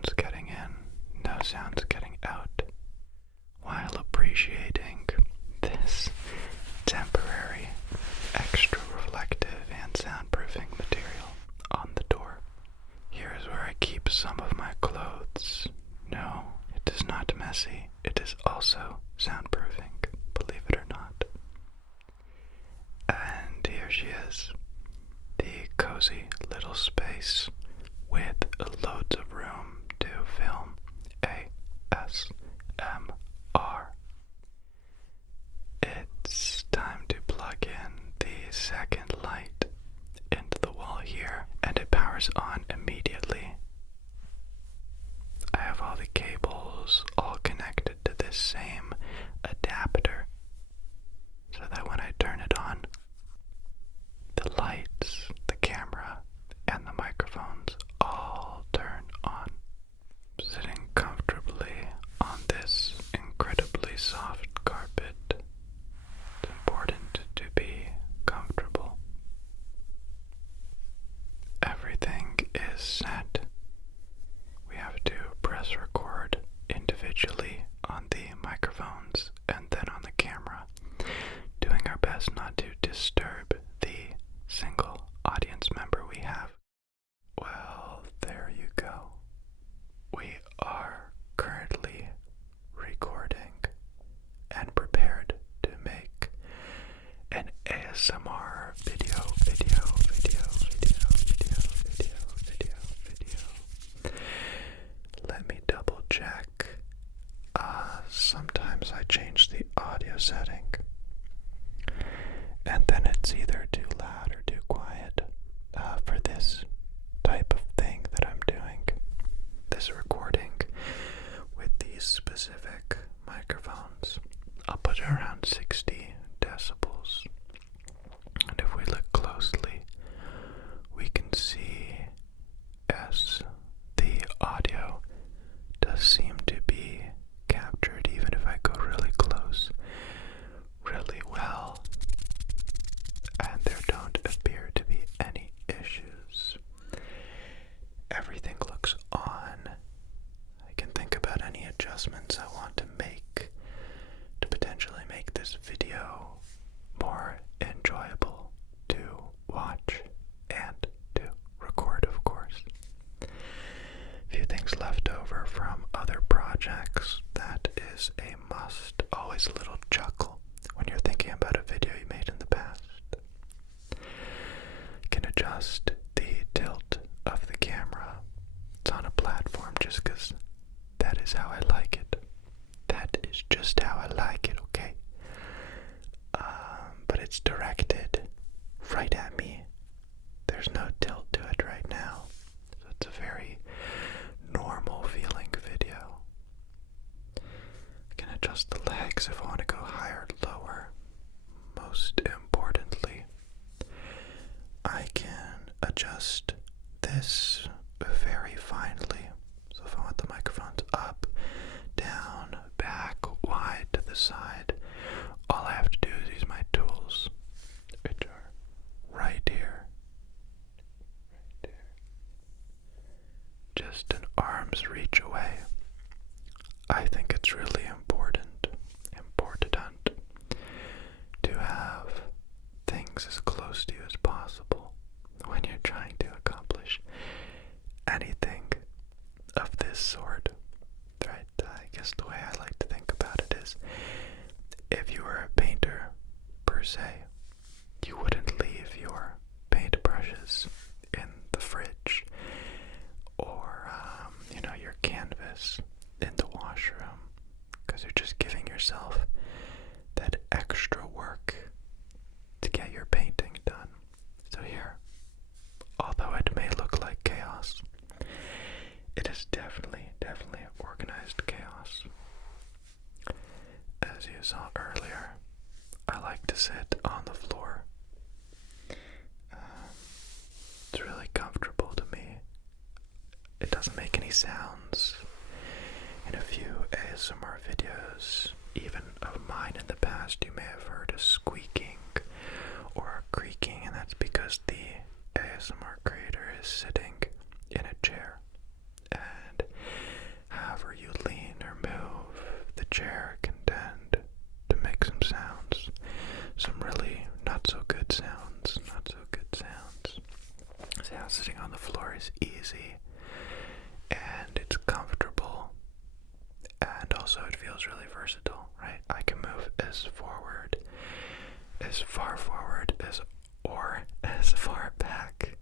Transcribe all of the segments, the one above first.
sounds getting in, no sounds getting out, while appreciating this temporary, extra reflective and soundproofing material on the door. Here's where I keep some of my clothes. No, it is not messy. It is also soundproofing, believe it or not. And here she is, the cozy little space with loads of room to film ASMR. It's time to plug in the second light into the wall here, and it powers on immediately. I have all the cables all connected to this same adapter, so that when I turn it on, the lights, the camera, and the microphones all turn on. Sitting comfortably on this incredibly soft carpet. It's important to be comfortable. Everything is set. We have to press record individually on the microphones and then on the camera, doing our best not to disturb the single audience member we have. Well, there you go. We are currently recording and prepared to make an ASMR video. Let me double check. Sometimes I change the audio setting, and then it's either too loud or too quiet for this type of thing that I'm doing. This recording with these specific microphones, I'll put it around 60 decibels. And if we look closely, we can see as the audio does seem to be captured, even if I go really close, really well, and there don't appear to be any issues. Everything looks on. I can think about any adjustments I want to make to potentially make this video more enjoyable to watch and to record, of course. A few things left over from other projects. That is a must. Always a little chuckle when you're thinking about a video you made in the past. You can adjust the tilt of the camera. It's on a platform just because that is how I like it. That is just how I like it, okay? But it's directed right at me. There's no tilt to it right now. So it's a very normal feeling video. I can adjust the legs if I want to go higher or lower. Most importantly, I can adjust this very finely. So if I want the microphones up, down, back, wide, to the side, all I have to do is use my tools, which are right here. Just an arm's reach away. I think it's really important to have things as close to you as possible when you're trying to accomplish anything of this sort, right? I guess the way I like to think about it is, if you were a painter per se, you wouldn't leave your paintbrushes in the fridge or your canvas in the washroom, because you're just giving yourself that extra work to get your painting done. So here, although it may look like chaos, it is definitely organized chaos. As you saw earlier, I like to sit on the floor. It's really comfortable to me. It doesn't make any sounds. In a few ASMR videos, even of mine in the past, you may have heard a squeaking or a creaking, and that's because the ASMR creator is sitting in a chair. And is really versatile, right? I can move as far forward or as far back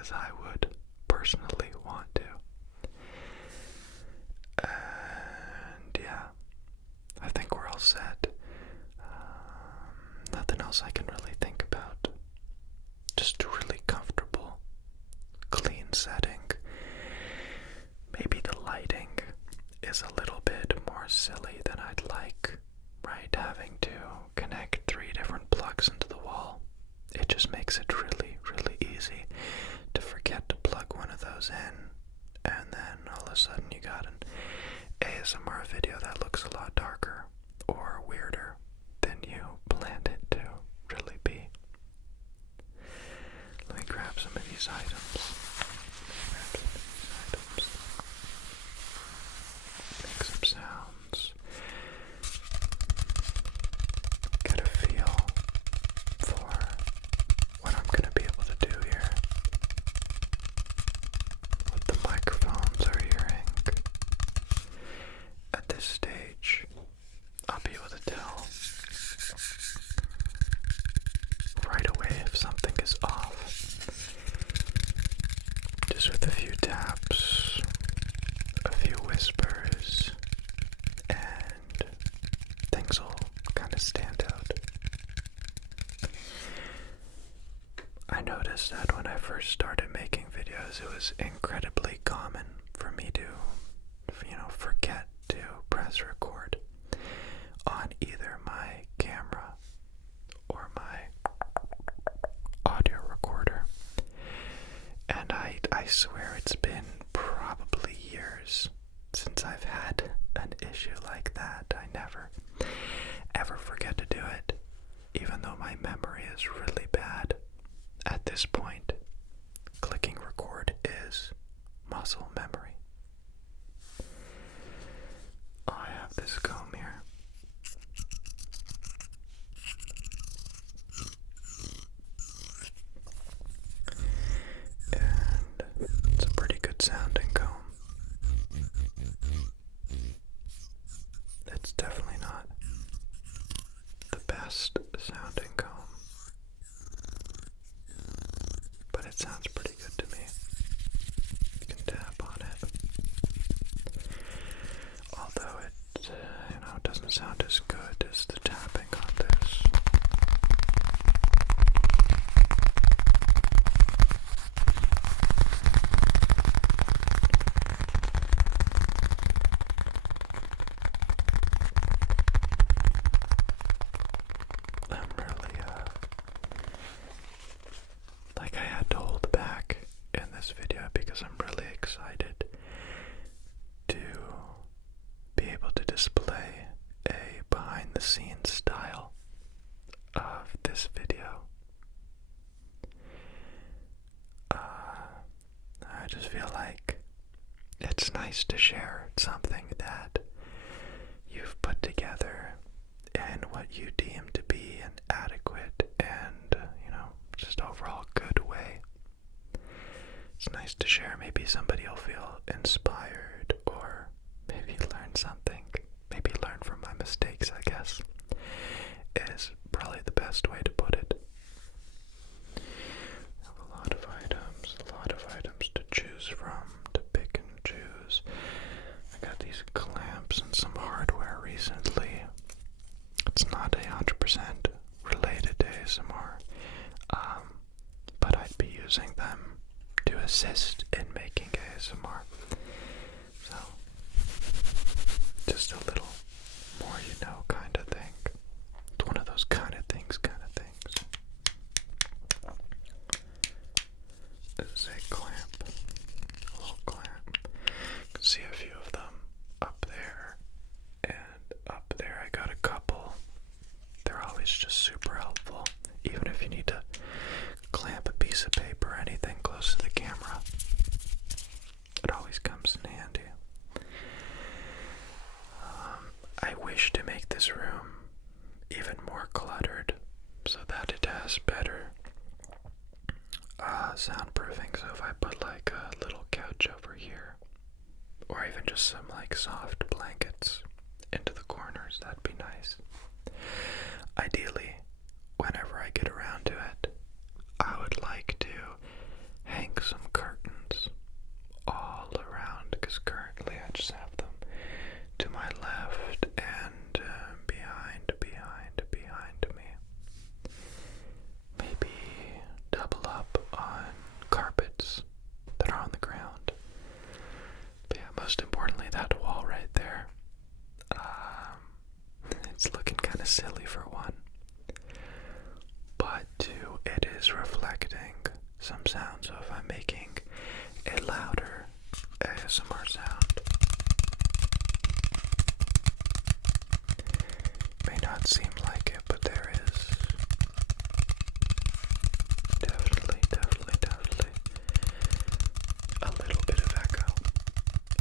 as I would personally want to. And yeah, I think we're all set. Nothing else I can really think about. Just a really comfortable, clean setting. Maybe the lighting is a little bit more silly than I'd like, right? Having to connect 3 different plugs into the wall. It just makes it really, really easy to forget to plug one of those in, and then all of a sudden you got an ASMR video that looks a lot darker or weirder than you planned it to really be. Let me grab some of these items. Make some sounds. Get a feel for what I'm going to be able to do here. What the microphones are hearing. At this stage, I'll be able to tell right away if something is off. Just with a few taps, a few whispers, and things will kind of stand out. I noticed that when I first started making videos, it was incredibly common for me to, forget to press record on either my camera or my audio recorder. And I swear it's been probably years since I've had an issue like that. I never, ever forget to do it, even though my memory is really bad. At this point, clicking record is muscle memory. I have this comb here. And it's a pretty good sounding comb. It's definitely not the best sounding comb, but it sounds pretty good to me. You can tap on it. Although it, doesn't sound as good as the tapping on this. I'm really, like I had to hold back in this video because I'm really excited to be able to display a behind-the-scenes style of this video. I just feel like it's nice to share something that you've put together in what you deem to be an adequate and, just overall good way. It's nice to share. Maybe somebody will feel inspired or maybe learn something. Maybe learn from my mistakes, I guess, is probably the best way to put it. I have a lot of items to choose from, to pick and choose. I got these clamps and some hardware recently. It's not 100% related to ASMR, but I'd be using them to assist in making ASMR. So, just a little more kind of thing. It's one of those kind of things. This is a clamp, a little clamp. You can see a few of them up there, and up there I got a couple. They're always just super helpful, even if you need to clamp a piece of paper or anything close to the camera. It always comes in handy. I wish to make this room even more cluttered so that it has better soundproofing. So if I put like a little couch over here, or even just some like soft blankets into the corner, ASMRs. That'd be nice. Ideally, whenever I get around to it, I would like to hang some curtains all around, because currently I just have them to my left and behind me. Maybe double up on carpets that are on the ground. But yeah, most importantly, that wall right there. It's looking kind of silly for one, but two, it is reflecting some sound. So if I'm making a louder ASMR sound, may not seem like it, but there is definitely a little bit of echo.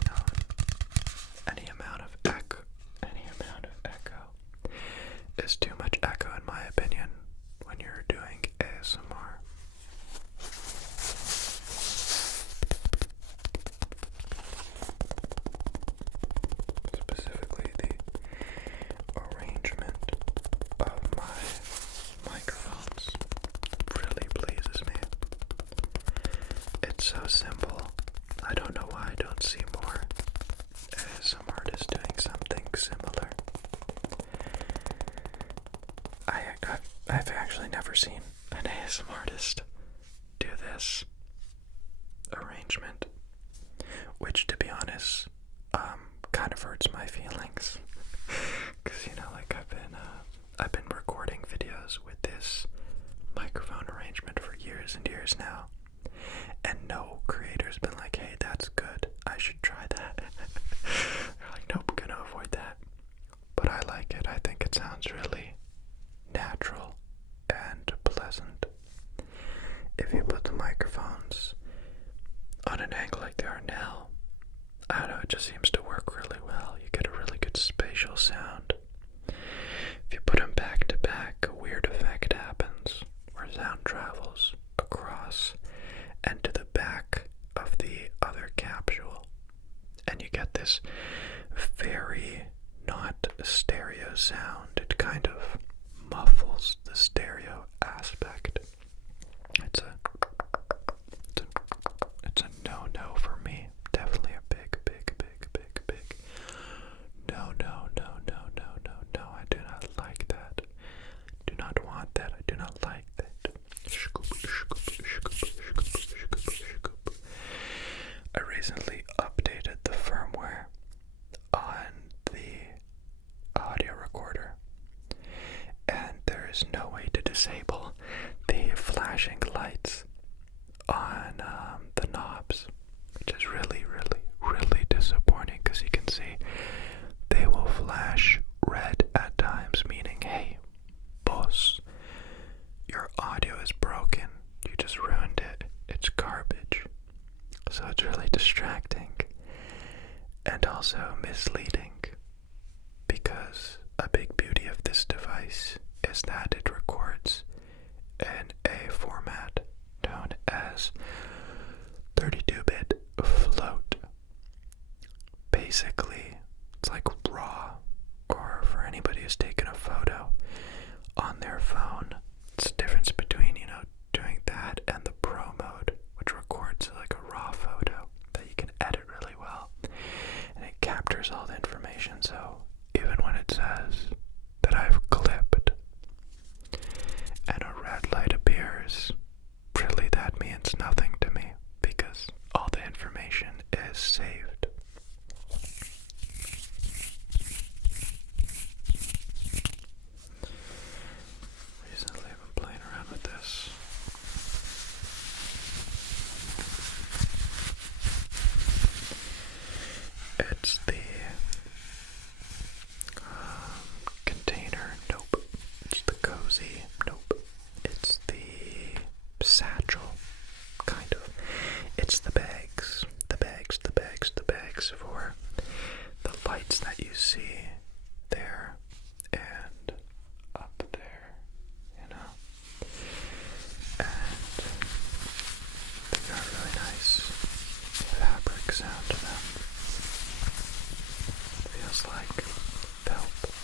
You know, any amount of echo is too much echo in my opinion when you're doing ASMR. Specifically, the arrangement of my microphones really pleases me. It's so simple. I don't know why I don't see more ASMRtists doing something similar. I've actually never seen an ASMRtist do this arrangement, which, to be honest, kind of hurts my feelings. Because, you know, like I've been recording videos with this microphone arrangement for years and years now, and no creator's been like, hey, that's good, I should try that. They're like, nope, gonna avoid that. But I like it. I think it sounds really natural and pleasant. If you put the microphones on an angle like they are now, I don't know, it just seems to work really well. You get a really good spatial sound. If you put them back to back, a weird effect happens where sound travels across and to the back of the other capsule, and you get this very not stereo sound. It kind of muffles the stereo aspect. It's a no for me. Definitely a big no. I do not like that. Do not want that. I do not like that. I recently updated the firmware on the audio recorder, and there is no way to disable the flashing lights on the knobs, which is really disappointing, because you can see they will flash red at times, meaning, hey, boss, your audio is broken, you just ruined it, it's garbage. So it's really distracting and also misleading, because a big beauty of this device is that it records in a format known as 32-bit float. Basically, it's like RAW, or for anybody who's taken a photo on their phone, it's the difference between, you know, doing that and the Pro mode, which records like a RAW photo that you can edit really well, and it captures all the information. So even when it says that I've clipped and a red light appears, really that means nothing to me, because all the information is saved. Recently I've been playing around with this. It's the container, nope. It's the cozy, nope. It's the satchel, kind of. It's the bags for the lights that you see there and up there, you know. And they got a really nice fabric sound to them. Feels like felt.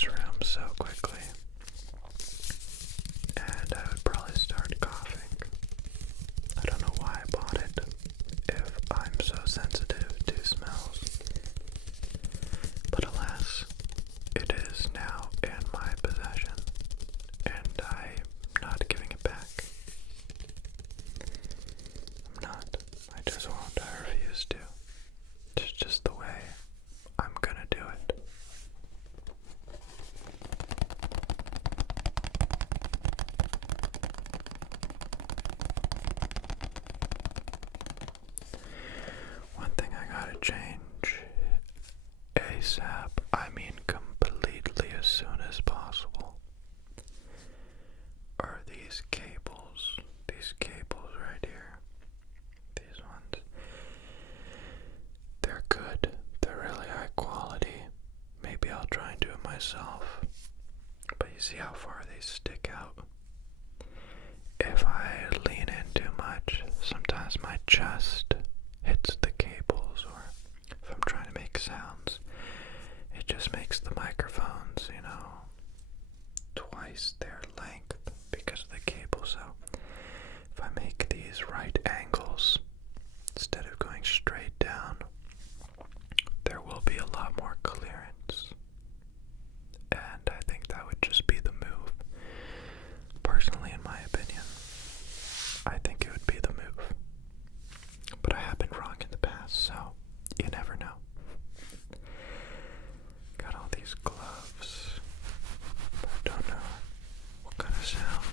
this room so quickly, and I would probably start coughing. I don't know why I bought it if I'm so sensitive to smells, but alas, it is now in my possession, and I'm not giving it back. I'm not. I just won't. I refuse to. It's just the way I'm gonna do it. One thing I gotta change ASAP, I mean completely as soon as possible, are these cables. These cables right here. These ones. They're good. They're really high quality. Maybe I'll try and do it myself. But you see how far they stick out? If I lean in too much, sometimes my chest hits the cables, or if I'm trying to make sounds, it just makes the microphones, twice their length because of the cable. So if I make these right angles, instead of going straight down, there will be a lot more clearance. And I think that would just be the move. Personally, in my opinion, I think it would be the move. But I have been wrong in the past, so you never know. Got all these gloves, but I don't know what kind of sound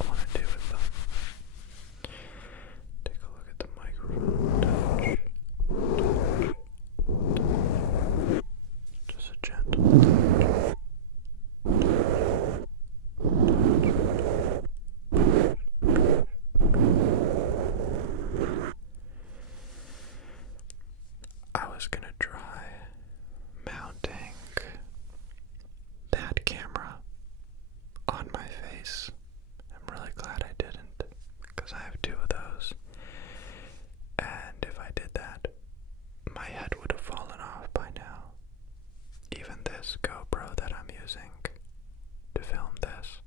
I want to do with them. Take a look at the microphone. Touch. Just a gentle touch. I was gonna try mounting that camera on my face. I'm really glad I didn't, because I have two of those. And if I did that, my head would have fallen off by now. Even this GoPro that I'm using to film this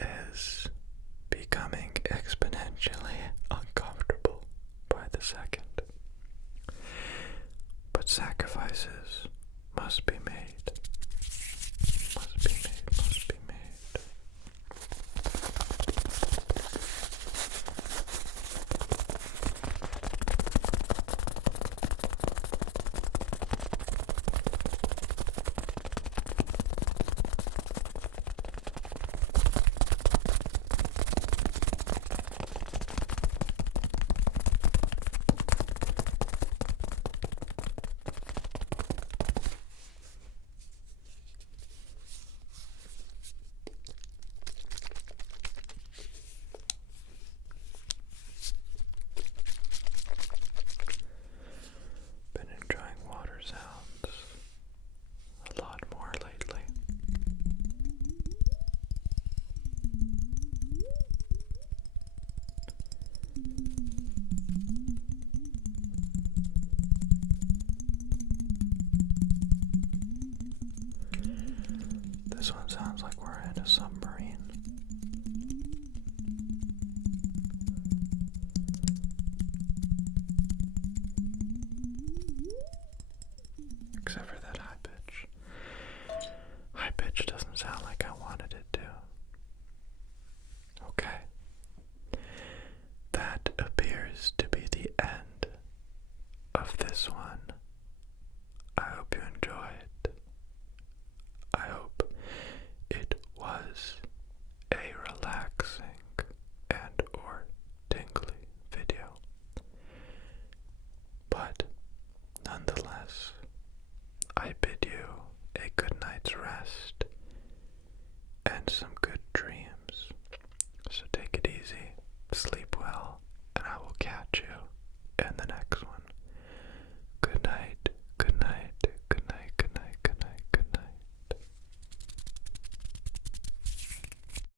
is becoming exponentially uncomfortable by the second. But sacrifices must be made. Must be made, must be made. Been enjoying water sounds a lot more lately. This one sounds like we're in a submarine. Except for that high pitch. High pitch doesn't sound like I wanted it to. Okay. That appears to be the end of this one. I hope you enjoyed. I hope it was a relaxing and or tingly video. But nonetheless, I bid you a good night's rest and some good dreams. So take it easy, sleep well, and I will catch you in the next